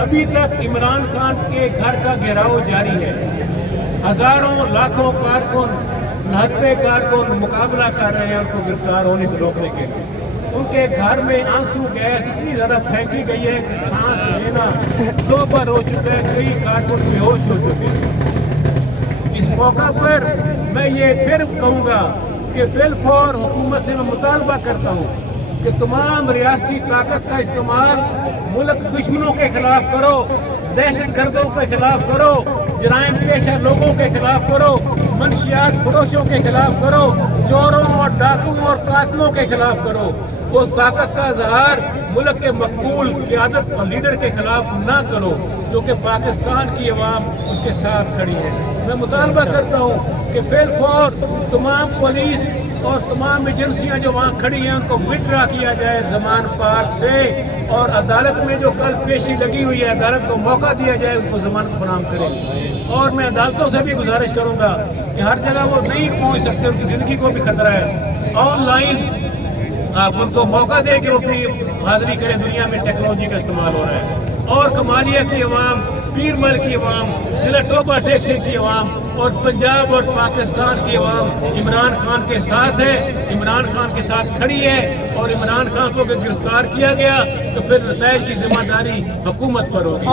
ابھی تک عمران خان کے گھر کا گھیراؤ جاری ہے. ہزاروں لاکھوں کارکن نہتے کارکن مقابلہ کر رہے ہیں ان کو گرفتار ہونے سے روکنے کے لیے. ان کے گھر میں آنسو گیس اتنی زیادہ پھینکی گئی ہے کہ سانس لینا 2 بار ہو چکا ہے. کئی کارکن بے ہوش ہو چکے ہیں. اس موقع پر میں یہ پھر کہوں گا کہ فی الفور حکومت سے میں مطالبہ کرتا ہوں کہ تمام ریاستی طاقت کا استعمال ملک دشمنوں کے خلاف کرو، دہشت گردوں کے خلاف کرو، جرائم پیشہ لوگوں کے خلاف کرو، منشیات فروشوں کے خلاف کرو، چوروں اور ڈاکوؤں اور قاتلوں کے خلاف کرو. اس طاقت کا اظہار ملک کے مقبول قیادت اور لیڈر کے خلاف نہ کرو جو کہ پاکستان کی عوام اس کے ساتھ کھڑی ہے. میں مطالبہ کرتا ہوں کہ فی الفور تمام پولیس اور تمام ایجنسیاں جو وہاں کھڑی ہیں ان کو وڈرا کیا جائے زمان پارک سے، اور عدالت میں جو کل پیشی لگی ہوئی ہے عدالت کو موقع دیا جائے ان کو ضمانت فراہم کرے. اور میں عدالتوں سے بھی گزارش کروں گا کہ ہر جگہ وہ نہیں پہنچ سکتے، ان کی زندگی کو بھی خطرہ ہے. آن لائن آپ ان کو موقع دیں کہ وہ اپنی حاضری کریں. دنیا میں ٹیکنالوجی کا استعمال ہو رہا ہے. اور کمالیہ کی عوام، پیر مل کی عوام، ضلع ٹوبہ ٹیکسی کی عوام اور پنجاب اور پاکستان کی عوام عمران خان کے ساتھ ہے، عمران خان کے ساتھ کھڑی ہے. اور عمران خان کو اگر گرفتار کیا گیا تو پھر نتائج کی ذمہ داری حکومت پر ہوگی.